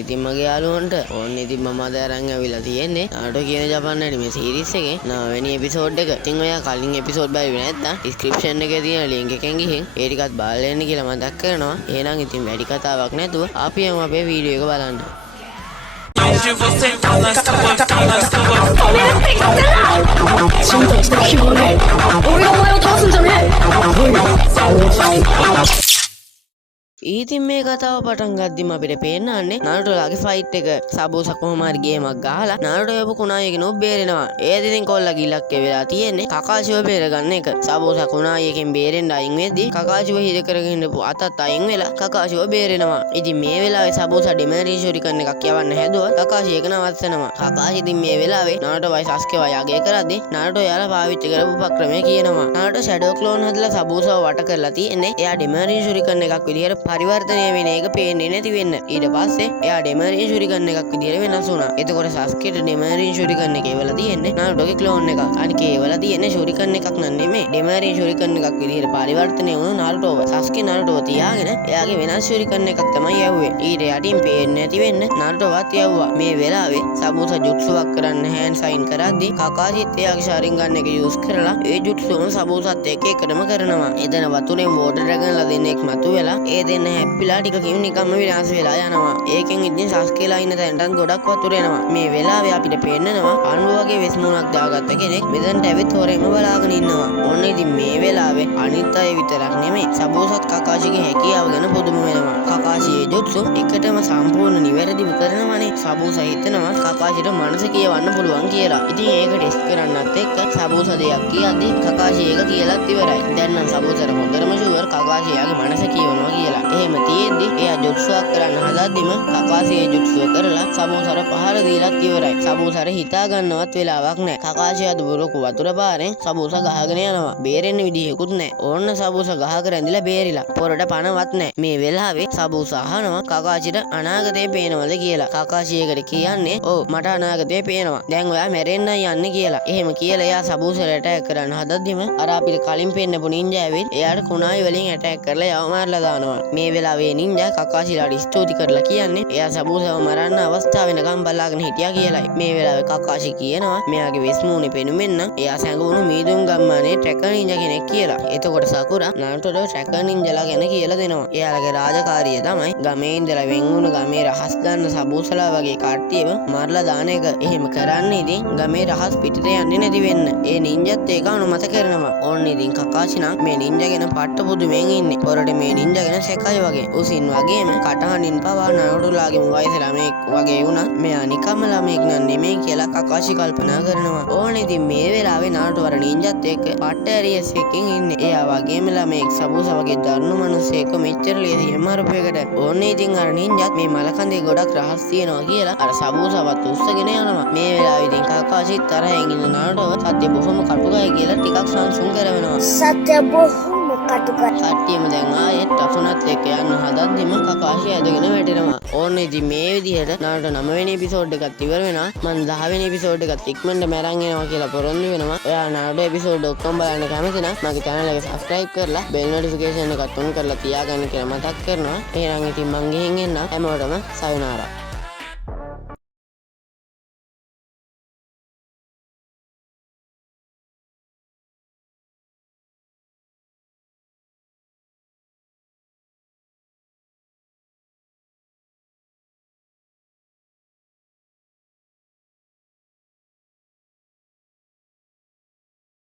ඉතින් මගේ යාළුවන්ට ඕන්න ඉතින් මම අද අරන් ඇවිල්ලා තියෙන්නේ නාටෝ කියන ජපාන් ඇනිමේ සීරීස් එකේ 9 වෙනි එපිසෝඩ් එක. ඉතින් ඔයා කලින් එපිසෝඩ් බලුවේ නැත්නම් ඩිස්ක්‍රිප්ෂන් එකේ තියෙන link එකෙන් ගිහින් ඒ ටිකත් බලලා එන්න කියලා මතක් කරනවා. එහෙනම් ඉතින් වැඩි කතාවක් නැතුව අපි යමු අපේ වීඩියෝ එක බලන්න. ඉතින් මේ කතාව පටන් ගද්දිම අපිට පේන්නන්නේ නාරුටෝලාගේ ෆයිට් එක සබෝසා කොහොම හරි ගේමක් ගහලා නාරුටෝ යපු කුනායිගේ නෝ බේරෙනවා. ඒත් ඉතින් කොල්ලා ගිලක් වෙලා තියෙන්නේ කකාෂිව බේරගන්න එක. සබෝසා කුනායියකින් බේරෙන්න අයින් වෙද්දී කකාෂිව හිර කරගෙන ඉඳපු අතත් අයින් වෙලා කකාෂිව බේරෙනවා. ඉතින් මේ වෙලාවේ සබෝසා ඩිමරින් ෂොරිකන් එකක් යවන්න හැදුවා. කකාෂි එක නවත්තනවා. කකාෂි ඉතින් මේ වෙලාවේ නාරුටෝ වයි සස්කේ වයි යගේ කරද්දී නාරුටෝ යාලා පාවිච්චි කරපු උපක්‍රමය කියනවා. නාරුටෝ ෂැඩෝ ක්ලෝන් හදලා සබෝසාව වට කරලා තියෙන්නේ. එයා ඩිමරින් ෂොරිකන් එකක් විදියට පරිවර්තනය වෙන එක පේන්නේ නැති වෙන්න. ඊට පස්සේ එයා ඩෙමරින් ෂොරිකන් එකක් විදියට වෙනස් වුණා. එතකොට සස්කේට ඩෙමරින් ෂොරිකන් එකේ වල තියෙන්නේ නාරුටෝගේ ක්ලෝන් එකක්. අනික ඒ වල තියෙන්නේ ෂොරිකන් එකක් නන් නෙමෙයි. ඩෙමරින් ෂොරිකන් එකක් විදියට පරිවර්තනය වුණු නාරුටෝව. සස්කේ නාරුටෝව තියාගෙන එයාගේ වෙනස් ෂොරිකන් එකක් තමයි යවුවේ. ඊට යටින් පේන්නේ නැති වෙන්න නාරුටෝවත් යවුවා. මේ වෙලාවේ සබෝසා ජුට්සුවක් කරන්න හෑන්ඩ් සයින් කරද්දී කකාෂිත් එයාගේ ශාරින්ගන් එක යූස් කරලා ඒ ජුට්සුවම සබෝසාත් එක්ක එකටම කරනවා. එතන වතුරෙන් වෝටර් ඩ්‍රැගන්ලා දෙන්නෙක් මතුවෙලා ඒ දෙන්න හැප්පිලා ටිකකින් නිකම්ම විනාශ වෙලා යනවා. ඒකෙන් ඉතින් සස්කේලා ඉන්න තැනටත් ගොඩක් වතුර එනවා. මේ වෙලාවේ අපිට පේන්නනවා අණුව වගේ වෙස්මුණක් දාගත්ත කෙනෙක් මෙතනට ඇවිත් හොරෙන්ම බලාගෙන ඉන්නවා. ඔන්න ඉතින් මේ වෙලාවේ අනිත් අය විතරක් නෙමෙයි සබෝසත් කකාෂිගේ හැකියාව ගැන පුදුම වෙනවා. කකාෂියේ ජුට්සු එකටම සම්පූර්ණ නිවැරදිව කරනවනේ. සබෝසා හිතනවා කකාෂිට මනස කියවන්න පුළුවන් කියලා. ඉතින් ඒක ටෙස්ට් කරන්නත් එක්ක සබෝසා දෙයක් කියද්දි කකාෂි ඒක කියලාත් ඉවරයි. දැන් නම් සබෝසාට හොඳටම ෂුවර් කකාෂි යාගේ මනස කියවනවා කියලා. එහෙම තියෙද්දි එයා ජුට්සුවක් කරන්න හදද්දිම කකාෂියේ ජුට්සුව කරලා සබෝසාට පහර දීලාත් ඉවරයි. සබෝසාට හිතා ගන්නවත් වෙලාවක් නැහැ. කකාෂි අද බුරකු වතුර පාරෙන් සබෝසා ගහගෙන යනවා. බේරෙන්න විදිහකුත් නැහැ. ඕන්න සබෝසා ගහක රැඳිලා බේරිලා. පොරට පණවත් නැහැ. මේ වෙලාවේ සබෝසා අහනවා කකාෂිට අනාගතේ පේනවද කියලා. කකාෂි ඒකට කියන්නේ ඔව් මට අනාගතේ පේනවා. දැන් ඔයා මැරෙන්නයි යන්නේ කියලා. එහෙම කියලා එයා සබෝසාට ඇටැක් කරන්න හදද්දිම අර අපිට කලින් පෙන්නපු නින්ජා ඇවිත් එයාට කුණායි වලින් ඇටැක් කරලා යව මාරලා දානවා. මේ වෙලාවේ නින්ජා කකාෂිලාට ස්තුති කරලා කියන්නේ එයා සබෝසාව මරන්න අවස්ථාව වෙනකම් බලාගෙන හිටියා කියලායි. මේ වෙලාවේ කකාෂි කියනවා මෙයාගේ වෙස්මුණේ පෙනුමෙන් නම් එයා සැඟවුණු මීදුම් ගම්මානේ ට්‍රැකර් නින්ජා කෙනෙක් කියලා. එතකොට සකුරා නාරුටෝට ට්‍රැකර් නින්ජාලා ගැන කියලා දෙනවා. එයාලගේ රාජකාරිය තමයි ගමේ ඉඳලා වෙන් වුණු ගමේ රහස් ගන්න සබෝසලා වගේ කට්ටියව මරලා දාන එක. එහෙම කරන්නේ ඉතින් ගමේ රහස් පිටට යන්නේ නැති වෙන්න. ඒ නින්ජාත් ඒක අනුමත කරනවා. ඕන්න ඉතින් කකාෂි නම් මේ නින්ජා ගැන පට්ට පුදුමෙන් ඉන්නේ. පොරට මේ නින්ජා ගැන සැකයි වගේ. උසින් වගේම කටහඬින් පවා නාරුටෝලාගේ වයස ළමෙක් වගේ වුණා. මෙයා නිකම්ම ළමෙක් නන් නෙමෙයි කියලා කකාෂි කල්පනා කරනවා. ඕන්න ඉතින් මේ වෙලාවේ නාරුටෝ වර නින්ජාත් එක්ක පට්ට ඇරියස් එකකින් ඉන්නේ. එයා වගේම ළමෙක් සබෝසා වගේ දරුණු මිනිස්සෙක් මෙච්චර ලේසියෙන් මරපු එකට. ඕන්න ඉතින් අර නින්ජාත් මේ මලකඳේ ගොඩක් රහස් තියෙනවා කියලා අර සබෝසාවත් උස්සගෙන යනවා. මේ වෙලාවේ ඉතින් කකාෂි තරහින් ඉන්න නාරුටෝව සත්‍ය බොහොම කටුකයි කියලා ටිකක් සංසුන් කරනවා. සත්‍ය බොහොම කටුකයි. කට්ටියම දැන් ආයෙත් ටෆුනත් එක්ක යන්න හදද්දිම කකාෂි ඇදගෙන වැටෙනවා. ඕන්න ඉතින් මේ විදිහට නාරුටෝ 9 වෙනි එපිසෝඩ් එකත් ඉවර වෙනවා. මම 10 වෙනි එපිසෝඩ් එකත් ඉක්මනට මරන් එනවා කියලා පොරොන්දු වෙනවා. ඔයා නාරුටෝ එපිසෝඩ් ඔක්කොම බලන්න කැමති නම් මගේ channel එක subscribe කරලා bell notification එකත් on කරලා තියාගන්න කියලා මතක් කරනවා. එහෙනම් ඉතින් මං ගිහින් එන්න හැමෝටම සයුනාරා.